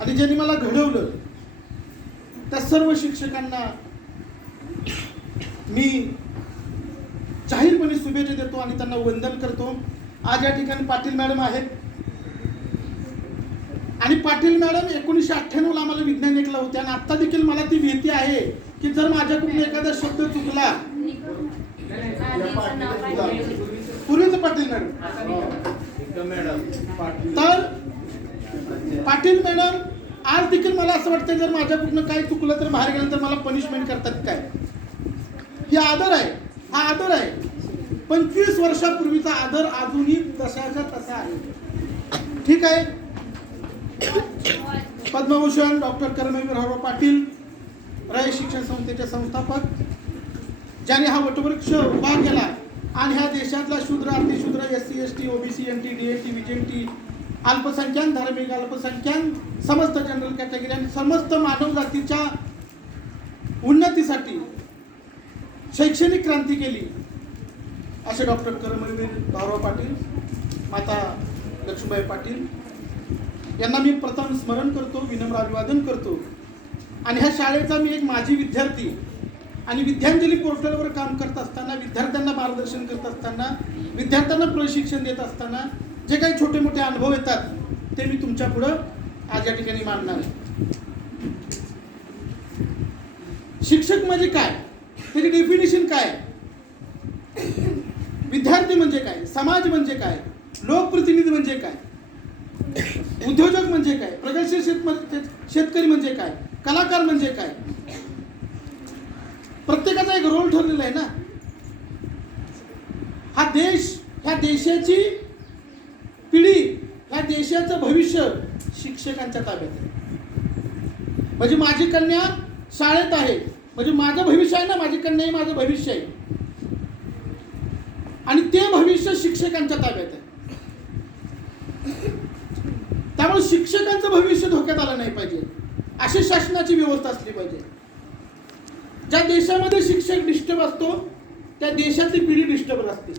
आणि ज्यांनी मला घडवलं त्या सर्व शिक्षकांना मी जाहीरपणे शुभेच्छा देतो आणि त्यांना वंदन करतो. आज या ठिकाणी पाटील मॅडम आहेत. आणि पाटील मॅडम एकोणीसशे अठ्ठ्याण्णवला आम्हाला विज्ञान एकला होत्या आणि आता देखील मला ती भीती आहे की जर माझ्याकडून एखादा शब्द चुकला पूर्वीचं पाटील मॅडम. तर पाटील मॅडम आज देखील मला असं वाटतं जर माझ्याकडून काय चुकलं तर बाहेर गेल्यानंतर मला पनिशमेंट करतात काय? हे आदर आहे हा आदर आहे. पंचवीस वर्षापूर्वीचा आदर अजूनही तशाचा तसा आहे. ठीक आहे? पद्मभूषण डॉक्टर कर्मवीर हरव पाटील राय शिक्षण संस्थेचे संस्थापक ज्याने हा वटवृक्ष उभा केला. आणि ह्या देशातला शूद्र अतिशूद्र S C S T OBC N T D A T vision T अल्पसंख्याक धार्मिक अल्पसंख्याक समस्त जनरल कॅटेगरी आणि समस्त मानव जातीच्या उन्नतीसाठी शैक्षणिक क्रांती केली असे डॉक्टर कर्मवीर भाऊराव पाटील माता लक्ष्मीबाई पाटील यांना मी प्रथम स्मरण करतो विनम्र अभिवादन करतो. आणि ह्या शाळेचा मी एक माजी विद्यार्थी आणि विद्यांजली पोर्टलवर काम करत असताना विद्यार्थ्यांना मार्गदर्शन करत असताना विद्यार्थ्यांना प्रशिक्षण देत असताना जे काही छोटे मोठे अनुभव येतात ते मी तुमच्या पुढं आज या ठिकाणी मांडणार आहे. शिक्षक म्हणजे काय? त्याची डेफिनेशन काय? विद्यार्थी म्हणजे काय? समाज म्हणजे काय? लोकप्रतिनिधी म्हणजे काय? उद्योजक म्हणजे काय? प्रगतशील शेत शेतकरी म्हणजे काय? कलाकार म्हणजे काय? प्रत्येकाचा एक रोल ठरलेला आहे ना? हा देश ह्या देशाची पिढी ह्या देशाचं भविष्य शिक्षकांच्या ताब्यात आहे. म्हणजे माझी कन्या शाळेत आहे. म्हणजे माझं भविष्य आहे ना माझी कन्या हे माझं भविष्य आहे. आणि ते भविष्य शिक्षकांच्या ताब्यात आहे. त्यामुळे शिक्षकांचं भविष्य धोक्यात आलं नाही पाहिजे. अशी शासनाची व्यवस्था असली पाहिजे. ज्या देशामध्ये शिक्षक डिस्टर्ब असतो त्या देशातली पिढी डिस्टर्ब असते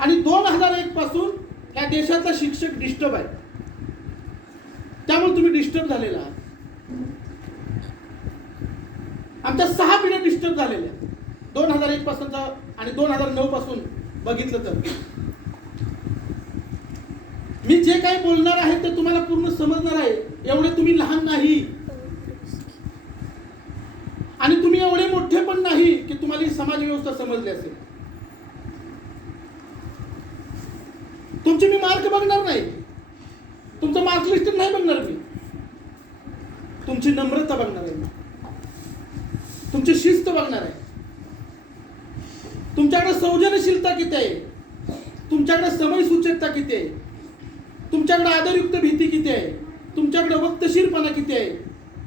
आणि दोन हजार एक पासून या देशाचा शिक्षक डिस्टर्ब आहे. त्यामुळे तुम्ही डिस्टर्ब झालेला आहात. आमच्या सहा पिढ्या डिस्टर्ब झालेल्या दोन हजार एक पासूनचा आणि दोन हजार नऊ पासून बघितलं तर. मी जे काही बोलणार आहे ते तुम्हाला पूर्ण समजणार आहे. एवढे तुम्ही लहान नाही. आणि तुम्ही एवढे मोठे पण नाही की तुम्हाला ही समाज व्यवस्था समजली असेल. तुमचे मी मार्क बघणार नाही. तुमचं मार्क लिस्ट नाही बघणार मी. तुमची नम्रता बघणार आहे तुमची शिस्त बघणार आहे. तुमच्याकडे सौजनशीलता किती आहे? तुमच्याकडे समय सूचकता किती आहे? तुमच्याकडे आदरयुक्त भीती किती आहे? तुमच्याकडे वक्तशीरपणा किती आहे?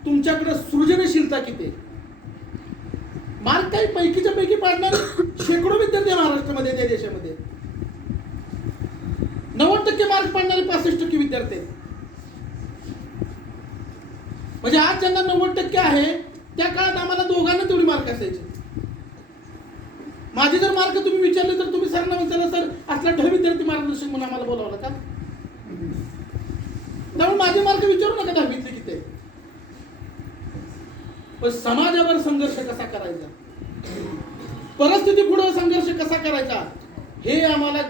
तुमच्याकडे सृजनशीलता किती आहे? मार्क काही पैकीच्या पैकी पाडणार शेकडो विद्यार्थी महाराष्ट्रामध्ये त्या देशामध्ये. नव्वद टक्के मार्क पडणारे पासष्ट टक्के विद्यार्थी आहेत. म्हणजे आज ज्यांना नव्वद टक्के आहे त्या काळात आम्हाला दोघांना तेवढी मार्क असायचे. माझे जर मार्क तुम्ही विचारले तर तुम्ही सरांना विचारलं सर असला ढ विद्यार्थी मार्गदर्शक म्हणून आम्हाला बोलावला का? त्यामुळे माझे मार्क विचारू नका दहावीतले किती. पण समाजावर संघर्ष कसा करायचा? परिस्थिती पुढे संघर्ष कसा करायचा? हे आम्हाला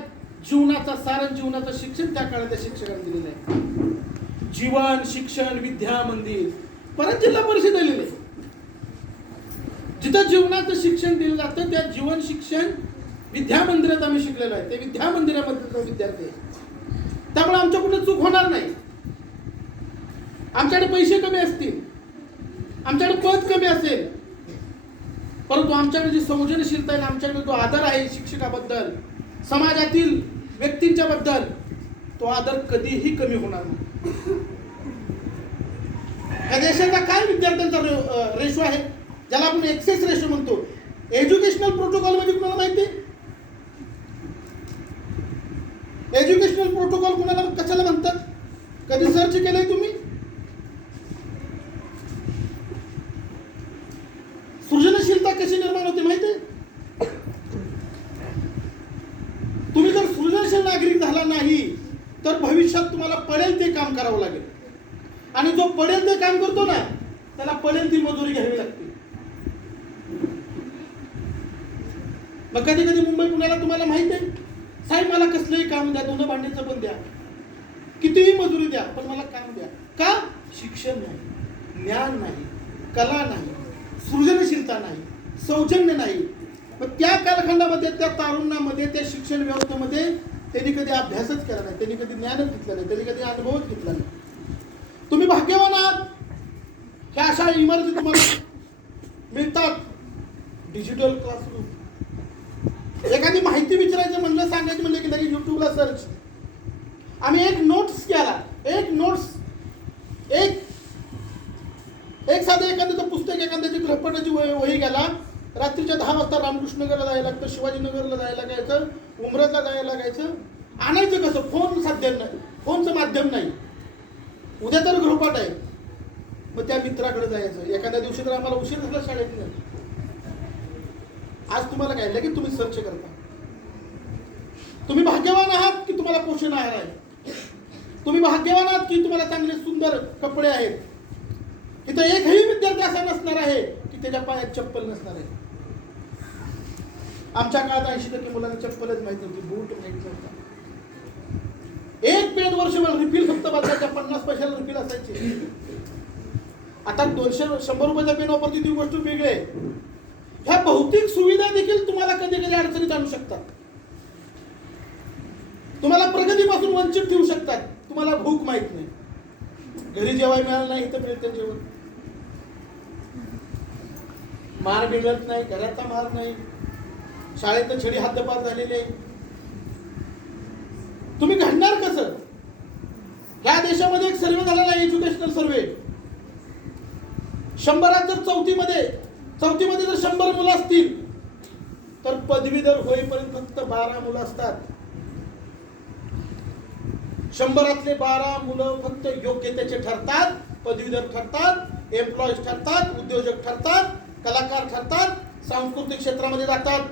जीवनाचा सारण जीवनाचं शिक्षण त्या काळात त्या शिक्षकांनी दिलेलं आहे. जीवन शिक्षण विद्या मंदिर परत जिल्हा परिषद आलेली आहे. जिथं जीवनाचं शिक्षण दिलं जातं त्या जीवन शिक्षण विद्या मंदिरात आम्ही शिकलेलो आहे. ते विद्या मंदिरामध्ये विद्यार्थी आहे त्यामुळे आमच्या कुठं चूक होणार नाही. आमच्याकडे पैसे कमी असतील. आमच्याकडे पद कमी असेल. परंतु आमच्याकडे जी संवेदनशीलता आहे आमच्याकडे जो आदर आहे शिक्षकाबद्दल समाजातील व्यक्तींच्या बद्दल तो आदर कधीही कमी होणार नाही. या देशाचा काय विद्यार्थ्यांचा रेशो आहे? ज्याला आपण एक्सेस रेशो म्हणतो. एज्युकेशनल प्रोटोकॉल म्हणजे कुणाला माहिती एज्युकेशनल प्रोटोकॉल कुणाला कशाला म्हणतात? कधी सर्च केलंय तुम्ही सृजनशीलता कशी निर्माण होते माहिती आहे तुम्ही जर सृजनशील नागरिक झाला नाही तर भविष्यात तुम्हाला पडेल ते काम करावं लागेल आणि जो पडेल ते काम करतो ना त्याला पडेल ती मजुरी घ्यावी लागते मग कधी कधी मुंबई पुण्याला तुम्हाला माहीत आहे? साहेब मला कसलंही काम द्या दोन भांड्याचं पण द्या. कितीही मजुरी द्या पण मला काम द्या. का? शिक्षण नाही ज्ञान नाही कला नाही सृजनशीलता नाही सौजन्य नाही. मग त्या कालखंडामध्ये त्या तारुण्यामध्ये त्या शिक्षण व्यवस्थेमध्ये त्यांनी कधी अभ्यासच केला नाही त्यांनी कधी ज्ञानच घेतलं नाही त्यांनी कधी अनुभवच घेतला नाही. तुम्ही भाग्यवान आहात. ह्या अशा इमारती तुम्हाला मिळतात. Digital classroom. एखादी माहिती विचारायचं म्हणलं सांगायचं म्हणलं की लगेच युट्यूबला सर्च आम्ही एक नोट्स केला. एक नोट्स एक. एक साधं एखाद्याचं पुस्तक एखाद्याची ग्रहपटाची वही वही गेला रात्रीच्या दहा वाजता रामकृष्णनगरला जायला लागतं शिवाजीनगरला जायला लागायचं उमरतला जायला लागायचं. आणायचं कसं? फोन साध्य नाही. फोनचं माध्यम नाही. उद्या तर गृहपाठ आहे. मग त्या मित्राकडे जायचं. एखाद्या दिवशी तर आम्हाला उशीर झाला शाळेत आज तुम्हाला काय लगेच तुम्ही सर्च करता. तुम्ही भाग्यवान आहात की तुम्हाला पोषण आहार आहे? तुम्ही भाग्यवान आहात की तुम्हाला चांगले सुंदर कपडे आहेत? इथं एकही विद्यार्थी असा नसणार आहे की त्याच्या पायात चप्पल नसणार आहे. आमच्या काळात ऐंशी टक्के मुलांना चप्पलच माहीत नव्हती बूट माहीत नव्हता. एक पेन वर्षभर रिफिल फक्त बदलायच्या पन्नास पैशाला रिफिल असायची. आता दोनशे शंभर रुपयाचा पेन वापरते ती गोष्ट वेगळी आहे. ह्या भौतिक सुविधा देखील तुम्हाला कधी कधी अडचणीत आणू शकतात. तुम्हाला प्रगतीपासून वंचित ठेवू शकतात. तुम्हाला भूक माहीत नाही. घरी जेवाय मिळालं नाही इथं मिळतं जेवण. मार मिळत नाही घराचा मार नाही. शाळेत छडी हद्दपार झालेले तुम्ही घडणार कसं? ह्या देशामध्ये एक सर्वे झालेला आहे एज्युकेशनल सर्वे शंभरात जर चौथीमध्ये चौथीमध्ये जर शंभर मुलं असतील तर पदवीधर होईपर्यंत फक्त बारा मुलं असतात. शंभरातले बारा मुलं फक्त योग्यतेचे ठरतात पदवीधर ठरतात एम्प्लॉईज ठरतात उद्योजक ठरतात कलाकार ठरतात सांस्कृतिक क्षेत्रामध्ये जातात.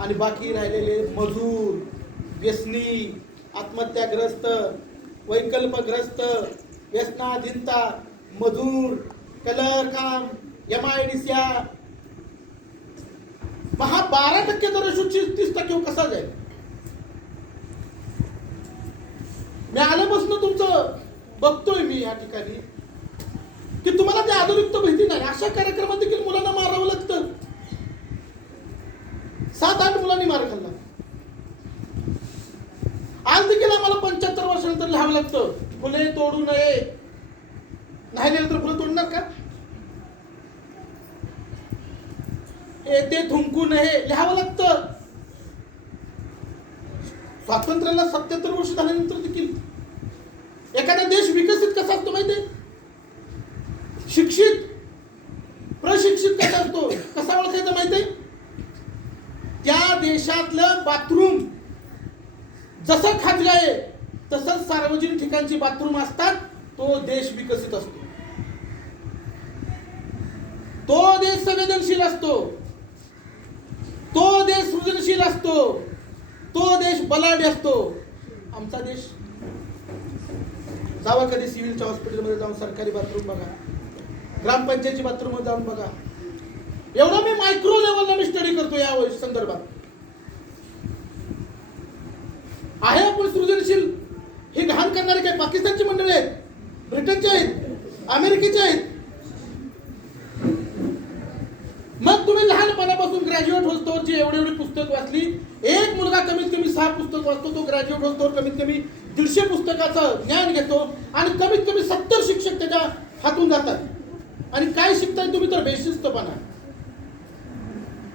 आणि बाकी राहिलेले मजूर व्यसनी आत्महत्याग्रस्त वैकल्पग्रस्त व्यसनाधीनता मजूर कलर काम एम आय डी सी हा बारा टक्के जर तीस टक्के कसा जाईल? मी आल्यापासून तुमचं बघतोय मी या ठिकाणी की तुम्हाला ते आदरयुक्त माहिती नाही. अशा कार्यक्रमात देखील मुलांना मारावं लागतं. सात आठ मुलांनी मार खाल्ला. आज देखील आम्हाला पंच्याहत्तर वर्षानंतर लिहावं लागतं. फुले तोडू नये. नाही लिहिलं तर फुलं तोडणार का? येते ते थुंकू नये लिहावं लागतं. स्वातंत्र्याला सत्याहत्तर वर्ष झाल्यानंतर देखील. एखादा देश विकसित कसा असतो माहिती शिक्षित प्रशिक्षित कसा असतो? कसा ओळखायचा माहितीये त्या देशातलं बाथरूम जसं खाजगा आहे तसंच सार्वजनिक ठिकाणची बाथरूम असतात तो देश विकसित असतो. तो देश संवेदनशील असतो. तो देश सृजनशील असतो. तो देश बलाढ्य असतो. आमचा देश. जावा कधी सिव्हिलच्या हॉस्पिटलमध्ये जाऊन सरकारी बाथरूम बघा. ग्रामपंचायतची बाथरूम जाऊन बघा. एवढं मी मायक्रो लेवलला मी स्टडी करतो या संदर्भात. आहे आपण सृजनशील. हे घाण करणारे काय? पाकिस्तानची मंडळी आहेत. ब्रिटनचे आहेत. अमेरिकेचे आहेत. मग तुम्ही लहानपणापासून ग्रॅज्युएट होतो जी एवढी एवढी पुस्तक वाचली? एक मुलगा कमीत कमी सहा पुस्तक वाचतो तो ग्रॅज्युएट होतो कमीत कमी दीडशे पुस्तकाचं ज्ञान घेतो आणि कमीत कमी सत्तर शिक्षक त्याच्या हातून जातात. आणि काय शिकताय तुम्ही तर बेशिस्तपणा.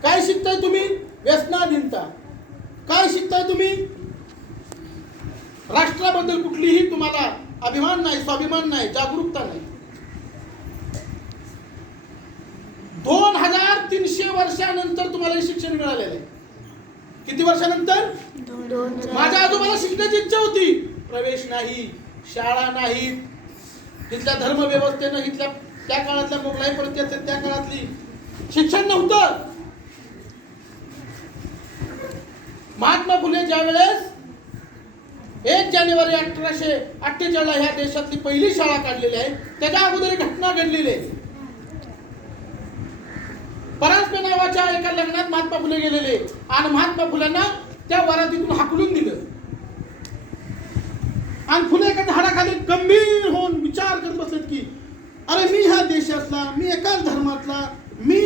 काय शिकताय तुम्ही? व्यसनाधीनता. काय शिकताय तुम्ही? राष्ट्राबद्दल कुठलीही तुम्हाला अभिमान नाही स्वाभिमान नाही जागरूकता नाही. दोन हजार तीनशे वर्षानंतर तुम्हाला शिक्षण मिळालेलं. आहे किती वर्षानंतर? माझ्या आजोबाला शिकण्याची इच्छा होती. प्रवेश नाही शाळा नाहीत इथल्या धर्म व्यवस्थेनं इथल्या त्या काळातल्या मोगलाई परित्याचं त्या काळातली शिक्षण नव्हतं. महात्मा फुले ज्या वेळेस एक जानेवारी अठराशे अठ्ठेचाळीसला ह्या देशातली पहिली शाळा काढलेली आहे त्याच्या अगोदर घटना घडलेली आहे. परांजपे नावाच्या एका लग्नात महात्मा फुले गेलेले. आणि महात्मा फुलांना त्या वरातीतून हाकलून दिलं. आणि फुले एका झाडाखाली गंभीर होऊन विचार करत बसलेत की अरे मी ह्या देशातला मी एकाच धर्मातला मी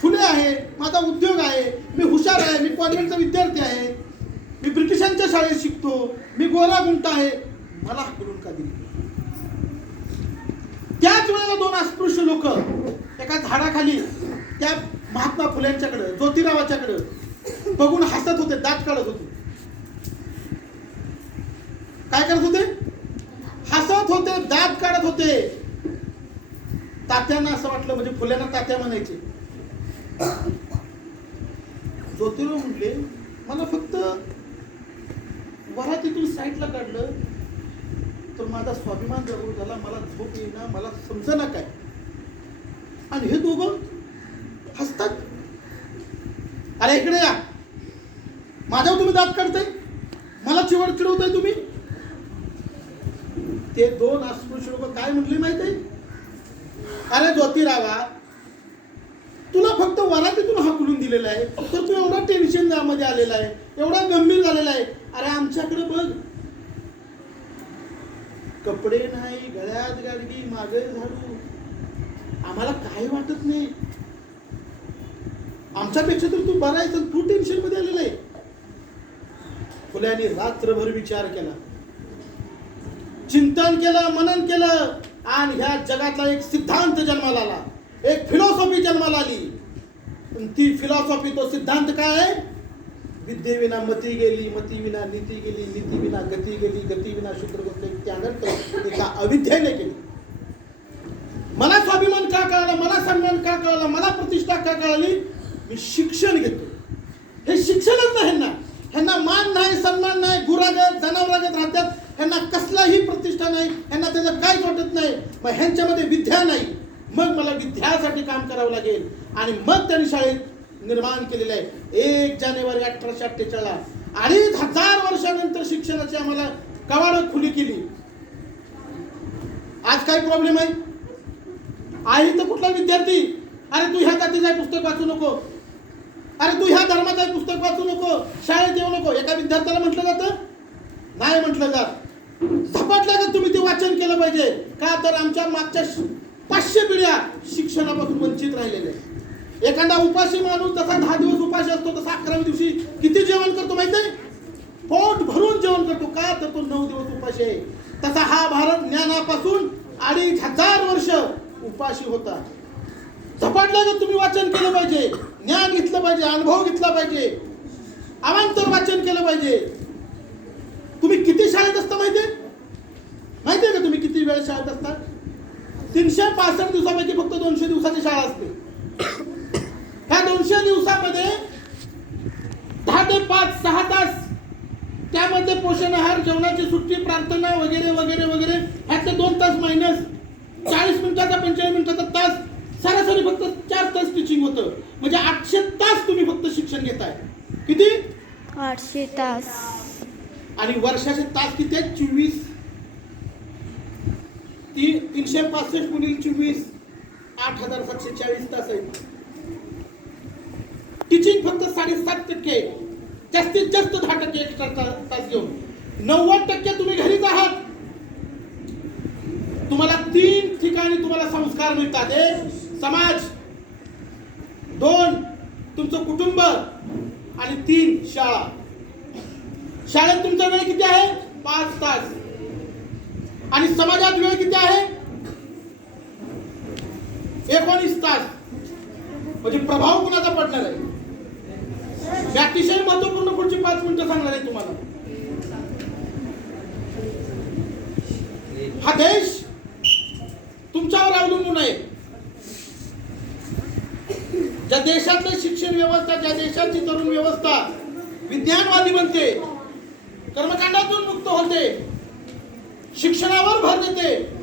फुले आहे माझा उद्योग आहे मी हुशार आहे मी कॉन्व्हेंटचा विद्यार्थी आहे मी ब्रिटिशांच्या शाळेत शिकतो मी गोरा गुंटा आहे. मला हाकलून का दिली? त्याच वेळेला दोन अस्पृश्य लोक एका झाडाखाली त्या महात्मा फुल्यांच्याकडं ज्योतिरावाच्याकडे बघून हसत होते दात काढत होते. काय करत होते? हसत होते दात काढत होते. तात्यांना असं वाटलं म्हणजे फुल्यांना तात्या म्हणायचे. ज्योतिराव म्हटले मला फक्त वरातीतून साईडला काढलं तर माझा स्वाभिमान जरूर झाला मला झोप येईना मला समजेना काय? आणि हे दोघं अरे इकडे या. माझ्यावर तुम्ही दात काढताय? मला चिवड चिडवताय तुम्ही? ते दोन अस्पृश्य लोक काय म्हटले माहिती आहे अरे ज्योतिरावा तुला फक्त वरातीतून हाकलून दिलेला आहे तर तू एवढा टेन्शनमध्ये आलेला आहे एवढा गंभीर झालेला आहे. अरे आमच्याकडे बघ. कपडे नाही गळ्यात गाडगी मागे झाडू. आम्हाला काही वाटत नाही. आमच्यापेक्षा तर तू बरा आहे तू टेन्शनमध्ये आलेला आहे. फुल्याने रात्रभर विचार केला. चिंतन केलं मनन केलं आणि ह्या जगातला एक सिद्धांत जन्माला आला. एक फिलॉसॉफी जन्माला आली. पण ती फिलॉसॉफी तो सिद्धांत काय आहे? विद्येविना मती गेली मती विना नीती गेली नीती विना गती गेली गती विना शुद्र त्यानंतर तिचा अविद्येने केली. मला स्वाभिमान का कळाला मला सन्मान का कळाला मला प्रतिष्ठा का कळाली? मी शिक्षण घेतो. हे शिक्षणच नाही ह्यांना. ह्यांना मान नाही सन्मान नाही गुरागत जनावरागत राहतात. ह्यांना कसलाही प्रतिष्ठा नाही ह्यांना त्याचं काहीच वाटत नाही. मग ह्यांच्यामध्ये विद्या नाही. मग मला विद्यासाठी काम करावं लागेल. आणि मग त्यांनी शाळेत निर्माण केलेलं आहे. एक जानेवारी अठराशे अठ्ठेचाळीसला. अडीच हजार वर्षानंतर शिक्षणाची आम्हाला कवाड खुली केली. आज काय प्रॉब्लेम आहे? आहे तर कुठला विद्यार्थी? अरे तू ह्या जातीचं पुस्तक वाचू नको. अरे तू ह्या धर्माचं आहे पुस्तक वाचू नको शाळेत येऊ नको. एका विद्यार्थ्याला म्हटलं जातं? नाही म्हटलं जात. झपाटलं का तुम्ही ते वाचन केलं पाहिजे? का तर आमच्या मागच्या पाचशे पिढ्या शिक्षणापासून वंचित राहिलेले एखादा उपाशी माणूस जसा दहा दिवस उपाशी असतो तसा अकराव्या दिवशी किती जेवण करतो माहिती आहे? पोट भरून जेवण करतो. का तर तो नऊ दिवस उपाशी आहे. तसा हा भारत ज्ञानापासून अडीच हजार वर्ष उपाशी होता. झपाटलं का तुम्ही वाचन केलं पाहिजे? ज्ञान घेतलं पाहिजे अनुभव घेतला पाहिजे अवांतर वाचन केलं पाहिजे. तुम्ही किती शाळेत असता माहिती आहे? माहिती आहे का तुम्ही किती वेळ शाळेत असता? तीनशे पासष्ट दिवसापैकी फक्त दोनशे दिवसाची शाळा असते. ह्या दोनशे दिवसामध्ये दहा ते पाच सहा तास त्यामध्ये पोषण आहार जेवणाची सुट्टी प्रार्थना वगैरे वगैरे वगैरे. ह्यातले दोन तास मायनस चाळीस मिनिटाचा पंचेचाळीस मिनिटाचा तास सरासरी फक्त चार तास टीचिंग होतं. म्हणजे आठशे तास तुम्ही फक्त शिक्षण घेताय. किती? आठशे तास. आणि वर्षाचे तास किती आहेत? चोवीस. ती तीनशे पासष्ट गुणिले चोवीस. आठ हजार सातशे चाळीस तास आहेत. टीचिंग फक्त साडेसात टक्के जास्तीत जास्त दहा टक्के एक्स्ट्रा तास घेऊन. नव्वद टक्के तुम्ही घरीच आहात. तुम्हाला तीन ठिकाणी तुम्हाला संस्कार मिळतात. एक समाज दोन तुमचं कुटुंब आणि तीन शाळा. शाळेत तुमचा वेळ किती आहे? पाच तास. आणि समाजात वेळ किती आहे? एकोणीस तास. म्हणजे प्रभाव कुणाचा पडणार आहे? मी अतिशय महत्त्वपूर्ण पुढची पाच मिनिटं सांगणार आहे तुम्हाला. हा देश तुमच्यावर अवलंबून आहे. ज्या देशातलं शिक्षण व्यवस्था ज्या देशाची तरुण व्यवस्था विज्ञानवादी बनते कर्मकांडातून मुक्त होते शिक्षणावर भर देते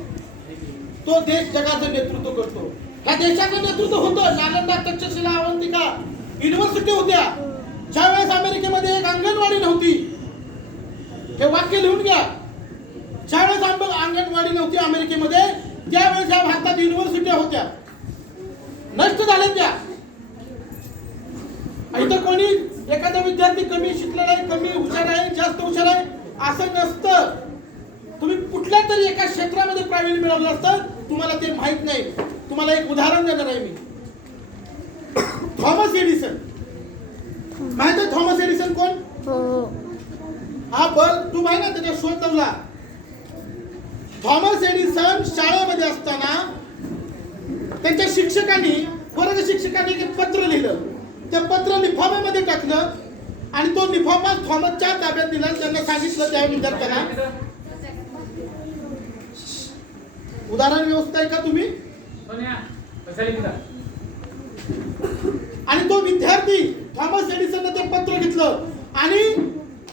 तो देश जगाचं नेतृत्व करतो. ह्या देशाचं नेतृत्व होतं. नालंदा तक्षशिला अवंतिका युनिव्हर्सिटी होत्या. ज्यावेळेस अमेरिकेमध्ये एक अंगणवाडी नव्हती हे वाक्य लिहून घ्या. ज्यावेळेस आंब- अंगणवाडी नव्हती अमेरिकेमध्ये त्यावेळेस या भारतात युनिव्हर्सिट्या होत्या. नष्ट झाल्या त्या. इथं कोणी एखादा विद्यार्थी कमी शिकलेला आहे कमी हुशार आहे जास्त हुशार आहे असं नसतं. तुम्ही कुठल्या तरी एका क्षेत्रामध्ये प्रावीण्य मिळवलं असतं तुम्हाला ते माहीत नाही. तुम्हाला एक उदाहरण देणार आहे मी. Thomas Edison. माहीत आहे थॉमस एडिसन कोण? हो हा. बल्ब तू आहे ना त्याचा शोध लावला थॉमस एडिसन शाळेमध्ये असताना त्यांच्या शिक्षकांनी वर्ग शिक्षकांनी एक पत्र लिहिलं. ते पत्र लिफाफ्यामध्ये टाकलं आणि तो लिफाफा थॉमसच्या ताब्यात दिला आणि त्यांना सांगितलं त्या विद्यार्थ्यांना उदाहरण व्यवस्था आहे का तुम्ही? आणि तो विद्यार्थी थॉमस एडिसनने ते पत्र घेतलं आणि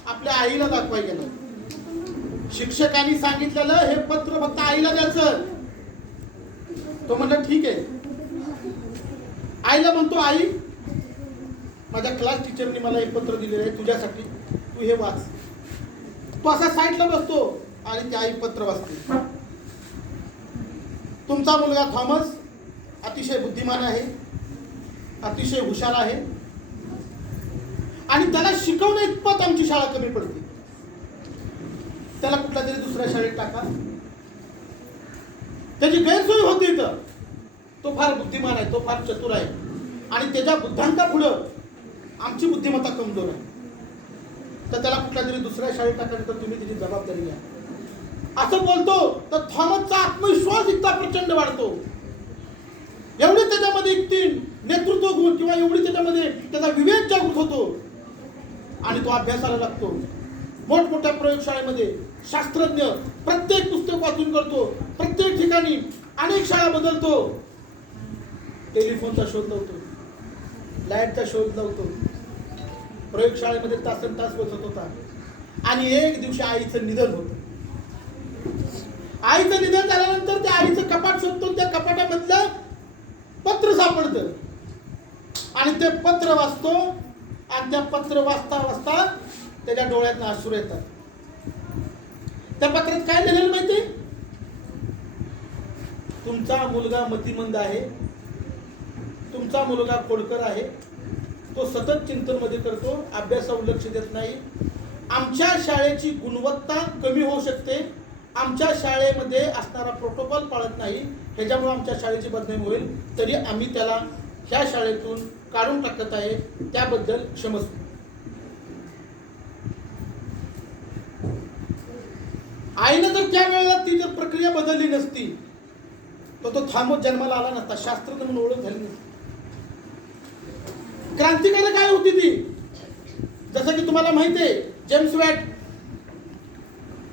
आपल्या आईला दाखवाय गेलं. शिक्षकांनी सांगितलेलं हे पत्र फक्त आईला द्यायचं तो म्हणलं ठीक आहे. आईला म्हणतो आई माझ्या क्लास टीचरने मला एक पत्र दिलेलं आहे तुझ्यासाठी. तू हे वाच. तो असा साईडला बसतो आणि ते आई पत्र वाचते. तुमचा मुलगा थॉमस अतिशय बुद्धिमान आहे अतिशय हुशार आहे. आणि त्याला शिकवण्या इतपत आमची शाळा कमी पडते. त्याला कुठल्या तरी दुसऱ्या शाळेत टाका. त्याची गैरसोय होते इथं. तो फार बुद्धिमान आहे तो फार चतुर आहे. आणि त्याच्या बुद्धांका पुढं आमची बुद्धिमत्ता कमजोर आहे. तर त्याला कुठल्या तरी दुसऱ्या शाळेत टाकल्यानंतर तुम्ही त्याची जबाबदारी घ्या. असं बोलतो तर थॉमसचा आत्मविश्वास इतका प्रचंड वाढतो. एवढी त्याच्यामध्ये तीन नेतृत्व गुण किंवा एवढी त्याच्यामध्ये त्याचा विवेक जागृत होतो. आणि तो अभ्यासाला लागतो. मोठमोठ्या प्रयोगशाळेमध्ये शास्त्रज्ञ प्रत्येक पुस्तक वाचून करतो प्रत्येक ठिकाणी अनेक शाळा बदलतो. टेलिफोनचा शोध लावतो. लाईटचा शोध लावतो. प्रयोगशाळेमध्ये तासन तास बसत होता. आणि एक दिवशी आईचं निधन होत. आईचं निधन झाल्यानंतर त्या आईचं कपाट शोधतो त्या कपाटामधलं पत्र सापडतं. आणि ते पत्र वाचतो आणि त्या पत्र वाचता वाचता त्याच्या डोळ्यात अश्रू येतात. त्या पत्रात काय लिहिलेलं माहिती तुमचा मुलगा मतिमंद आहे. तुमचा मुलगा खोडकर आहे. तो सतत चिंतनमध्ये करतो अभ्यासावर लक्ष देत नाही. आमच्या शाळेची गुणवत्ता कमी होऊ शकते. आमच्या शाळेमध्ये असणारा प्रोटोकॉल पाळत नाही. ह्याच्यामुळे आमच्या शाळेची बदनामी होईल. तरी आम्ही त्याला ह्या शाळेतून काढून टाकत आहे. त्याबद्दल क्षमस आईनं जर त्या वेळेला ती जर प्रक्रिया बदलली नसती तर तो थांबत जन्माला आला नसता. शास्त्रज्ञ म्हणून ओळख झाली नसती. क्रांतिकारी काय होती ती? जसं की तुम्हाला माहिती आहे जेम्स वॅट.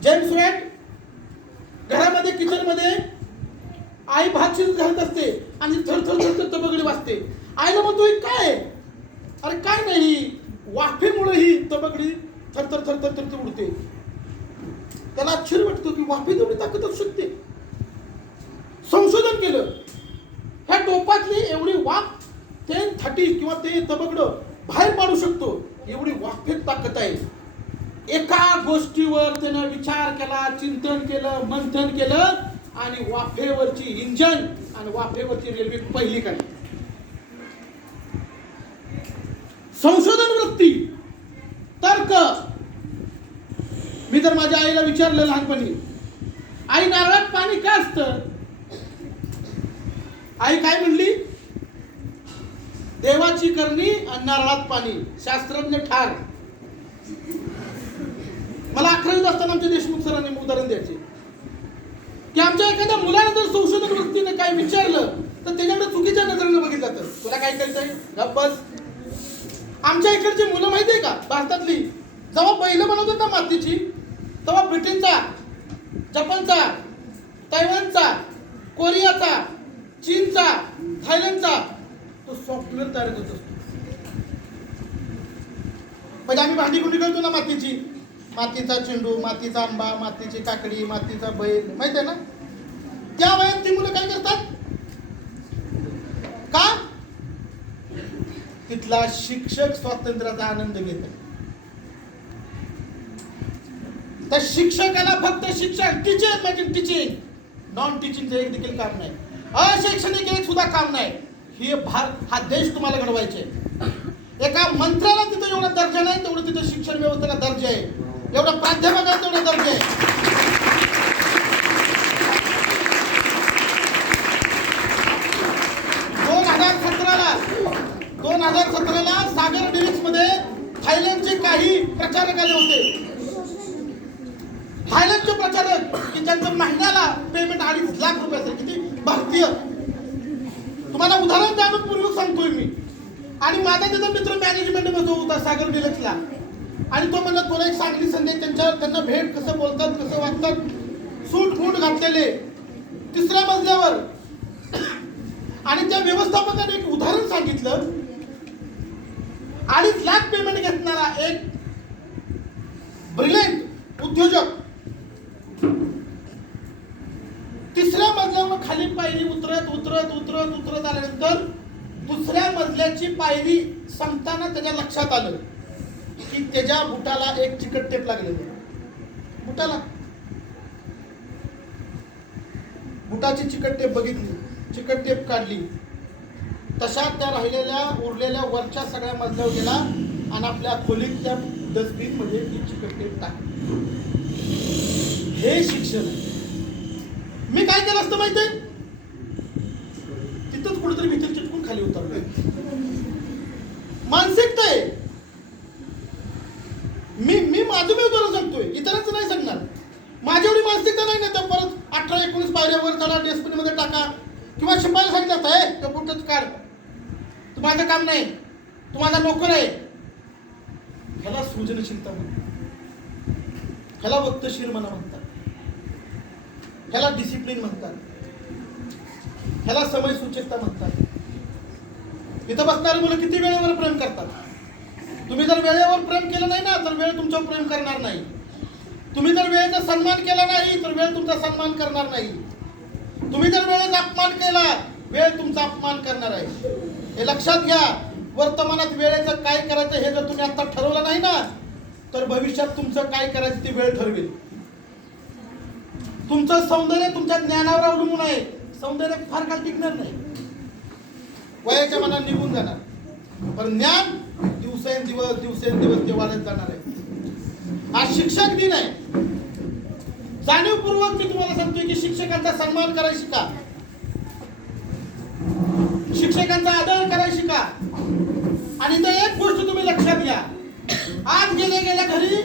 जेम्स वॅट घरामध्ये किचनमध्ये आई भात शिजत घालत असते आणि थर थर तबगडी वाजते. आईला म्हणतो "हे काय अरे काय नाही वाफेमुळे ही तबगडी थर थर थरथर थर थर उडते. त्याला आश्चर्य वाटतो की वाफे एवढी ताकद असू शकते. संशोधन केलं. ह्या टोपातली एवढी वाफ ते थटी किंवा ते तबकडं बाहेर पाडू शकतो. एवढी वाफेत ताकद आहे. एका गोष्टीवर त्यानं विचार केला चिंतन केलं मंथन केलं आणि वाफेवरची इंजन आणि वाफेवरची रेल्वे पहिली काढली. संशोधन वृत्ती तर्क. मी तर माझ्या आईला विचारलं लहानपणी आई नारळात पाणी का असतं? आई काय म्हणली? देवाची करणी आणि नारळात पाणी. शास्त्रज्ञ ठार. मला अकरावीत असताना आमच्या देशमुख सरांनी उदाहरण द्यायचे. की आमच्या एखाद्या मुलाने जर संशोधन वृत्तीने काय विचारलं तर त्याच्याकडे चुकीच्या नजरेनं बघितलं तर तुला काय करायचंय गप्प आमच्या इकडची मुलं माहिती आहे का? भारतातली. जेव्हा पहिलं बनवतात ना मातीची तेव्हा ब्रिटनचा जपानचा तैवानचा कोरियाचा चीनचा थायलंडचा तो सॉफ्टवेअर तयार करत असतो. म्हणजे आम्ही भांडी कुंडी करतो ना मातीची. मातीचा चेंडू मातीचा आंबा मातीची काकडी मातीचा बैल माहीत आहे ना? त्या वयात ती मुलं काय करतात? का? तिथला शिक्षक स्वातंत्र्याचा आनंद घेत त्या शिक्षकाला फक्त शिक्षण टीचर म्हणजे टीचिंग नॉन टीचिंगचं एक देखील काम नाही. अशैक्षणिक एक सुद्धा काम नाही. हे भारत हा देश तुम्हाला घडवायचे एका मंत्र्याला तिथं एवढा दर्जा नाही तेवढं तिथं शिक्षण व्यवस्थेला दर्जा आहे. एवढा प्राध्यापकाला तेवढा दर्जा आहे. दोन हजार सतराला दोन हजार सतराला सागर डिलिक्समध्ये थायलंडचे काही प्रचारक आले होते. थायलंडचे प्रचारक की त्यांचं महिन्याला पेमेंट अडीच लाख रुपये असेल किती? भारतीय तुम्हाला उदाहरण द्यावं पूर्वी सांगतोय मी. आणि माझा त्याचा मित्र मॅनेजमेंटमध्ये होता सागर डिलक्सला आणि तो म्हणला तुला एक चांगली संधी त्यांच्या त्यांना भेट कसं बोलतात कसं वागतात? सूट फूट घातलेले. तिसऱ्या मजल्यावर. आणि त्या व्यवस्थापकाने एक उदाहरण सांगितलं. अडीच लाख पेमेंट घेतणारा एक ब्रिलियंट उद्योजक तिसऱ्या मजल्यावर खाली पायरी उतरत उतरत उतरत उतरत आल्यानंतर दुसऱ्या मजल्याची पायरी संपताना त्याच्या लक्षात आलं की त्याच्या बुटाला एक चिकट टेप लागलेलं बुटाला. बुटाची चिकट टेप बघितली चिकट टेप काढली. तशा त्या राहिलेल्या उरलेल्या वरच्या सगळ्या मजल्यावर गेला आणि आपल्या खोलीत त्या डस्टबिनमध्ये ती चिकट टेप टाकली. हे शिक्षण आहे. मी काय केलं असतं माहिती आहे? तिथंच कुठेतरी भीतर चिटकून खाली उतरलोय मानसिकता आहे. मी मी माझं मी उदाहरण सांगतोय. इतरांचं नाही सांगणार. माझी एवढी मानसिकता नाही ना तर परत अठरा एकोणीस पायऱ्यावर चढा डस्टबिनमध्ये टाका. किंवा शिपायला सांगितलं आहे तर कुठंच काढ. तू माझं काम नाही. तू माझा नोकर आहे. ह्याला सृजनशीलता म्हणतात. ह्याला वक्तशीरपणा म्हणतात. ह्याला डिसिप्लिन म्हणतात. ह्याला समय सूचितता म्हणतात. इथं बसणारी मुलं किती वेळेवर प्रेम करतात? तुम्ही जर वेळेवर प्रेम केलं नाही ना तर वेळ तुमच्यावर प्रेम करणार नाही. तुम्ही जर वेळेचा सन्मान केला नाही तर वेळ तुमचा सन्मान करणार नाही. तुम्ही जर वेळेचा अपमान केला वेळ तुमचा अपमान करणार आहे. हे लक्षात घ्या वर्तमानात वेळेचं काय करायचं हे जर तुम्ही आता ठरवलं नाही ना तर भविष्यात तुमचं काय करायचं ती वेळ ठरवेल. तुमचं सौंदर्य तुमच्या ज्ञानावर अवलंबून आहे. सौंदर्य फार काळ टिकणार नाही. वयाच्या मनात निघून जाणार. पण ज्ञान दिवसेंदिवस दिवसेंदिवस ते वाढत जाणार आहे. आज शिक्षक दिन आहे. जाणीवपूर्वक मी तुम्हाला सांगतोय की शिक्षकांचा सन्मान करायला शिका. शिक्षकांचा आदर करायला शिका. आणि इथं एक गोष्ट तुम्ही लक्षात घ्या. आज गेल्या गेल्या घरी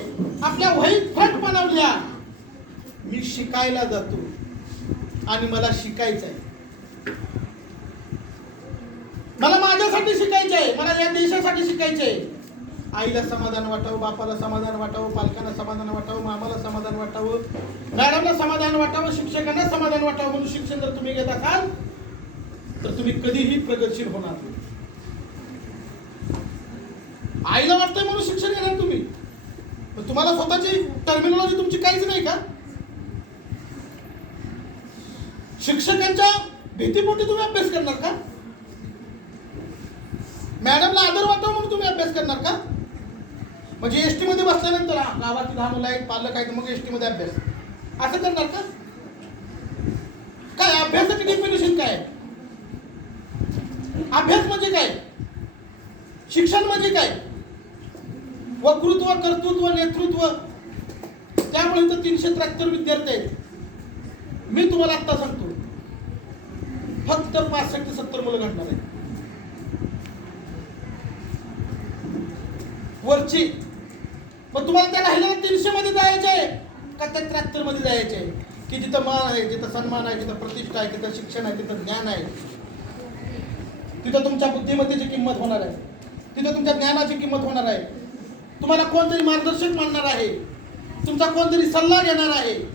आपल्या वहीत फ्रंट बनवल्या. मी शिकायला जातो आणि मला शिकायचं आहे. मला माझ्यासाठी शिकायचं आहे. मला या देशासाठी शिकायचं आहे. आईला समाधान वाटावं बापाला समाधान वाटावं पालकांना समाधान वाटावं मामाला समाधान वाटावं मॅडमला समाधान वाटावं शिक्षकांना समाधान वाटावं म्हणून शिक्षण जर तुम्ही घेत असाल तर तुम्ही कधीही प्रगतशील होणार नाही. आईला वाटतंय म्हणून शिक्षण घेणार तुम्ही. तुम्हाला स्वतःची टर्मिनॉलॉजी तुमची काहीच नाही का? शिक्षकांच्या भीतीपोटी तुम्ही अभ्यास करणार का? मॅडमला आदर वाटावं म्हणून तुम्ही अभ्यास करणार का? म्हणजे एसटी मध्ये बसल्यानंतर गावात गावातील लहान मुलं आहेत पालक आहेत मग एसटी मध्ये अभ्यास. असं करणार का? काय अभ्यासाची डेफिनेशन काय? अभ्यास म्हणजे काय? शिक्षण म्हणजे काय? वक्तृत्व कर्तृत्व नेतृत्व. त्यामुळे तर तीनशे त्र्याहत्तर विद्यार्थी आहेत. मी तुम्हाला आत्ता सांगतो. फक्त पासष्ट ते सत्तर मुलं घडणार आहेत. वरची. मग तुम्हाला त्या राहिलेल्या तीनशे मध्ये जायचे आहे का त्या त्र्याहत्तरमध्ये जायचे आहे? की जिथं मान आहे जिथं सन्मान आहे जिथं प्रतिष्ठा आहे तिथं शिक्षण आहे तिथं ज्ञान आहे? तिथं तुमच्या बुद्धिमत्तेची किंमत होणार आहे. तिथं तुमच्या ज्ञानाची किंमत होणार आहे. तुम्हाला कोणतरी मार्गदर्शक मानणार आहे. तुमचा कोणतरी सल्ला घेणार आहे.